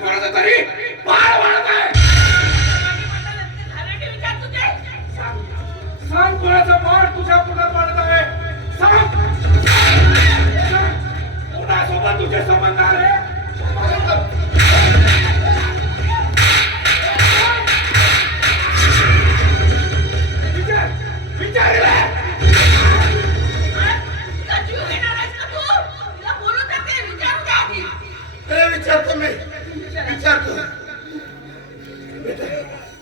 कोणाचा तरी बाळ वाढत आहे. सांग कोणाचा बाळ तुझ्या पोटात वाढत आहे. सांग कोणासोबत तुझे संबंध आले. विचारतो मी विचारतो.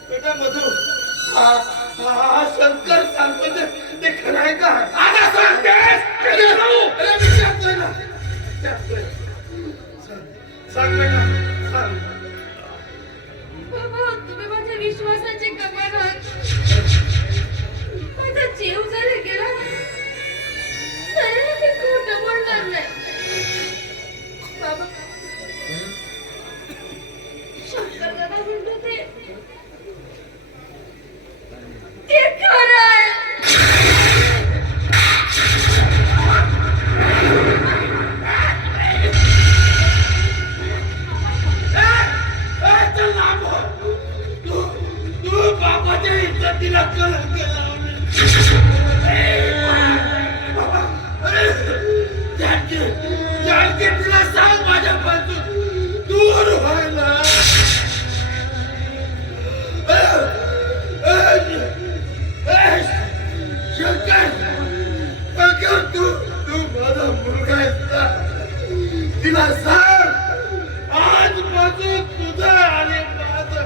बेटा मधु हा शंकर सांगतो ते खरं आहे का. आता सांगतेस विचारतोय ना विचारतोय. सांग बेटा सांग. बाबा तुम्ही माझ्या विश्वासाचे कमाल आहात. माझा जीव जरी गेला तरी मी खोटं बोलणार नाही. बाबा शंकर दादा म्हणतो ते खरं आहे. तू बाबाच्या इज्जतीला कलंक लावले. जानकी तिला सांग माझ्यापासून दूर व्हायला. शंकर तू माझा मुलगा आहेस ना. तिला सांग आजपासून तुझं आणि माझं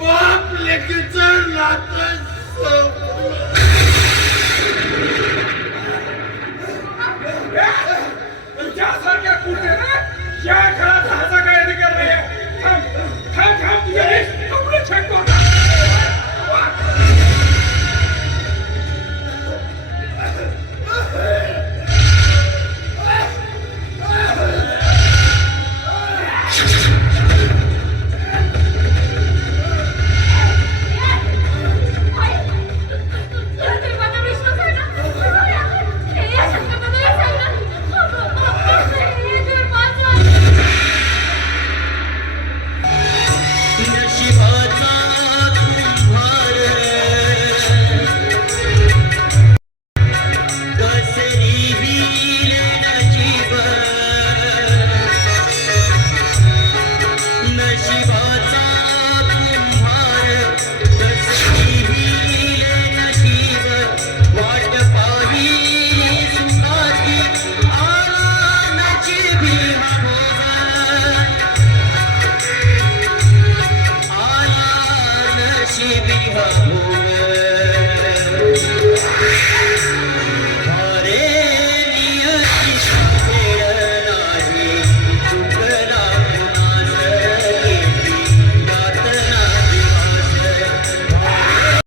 बाप लेकीचं नातं संपलं. तुझ्यासारख्या कुठे या घरात राहायचा काय अधिकार नाही. थांब थांब थांब तुझे कपडे छेडतो. Be her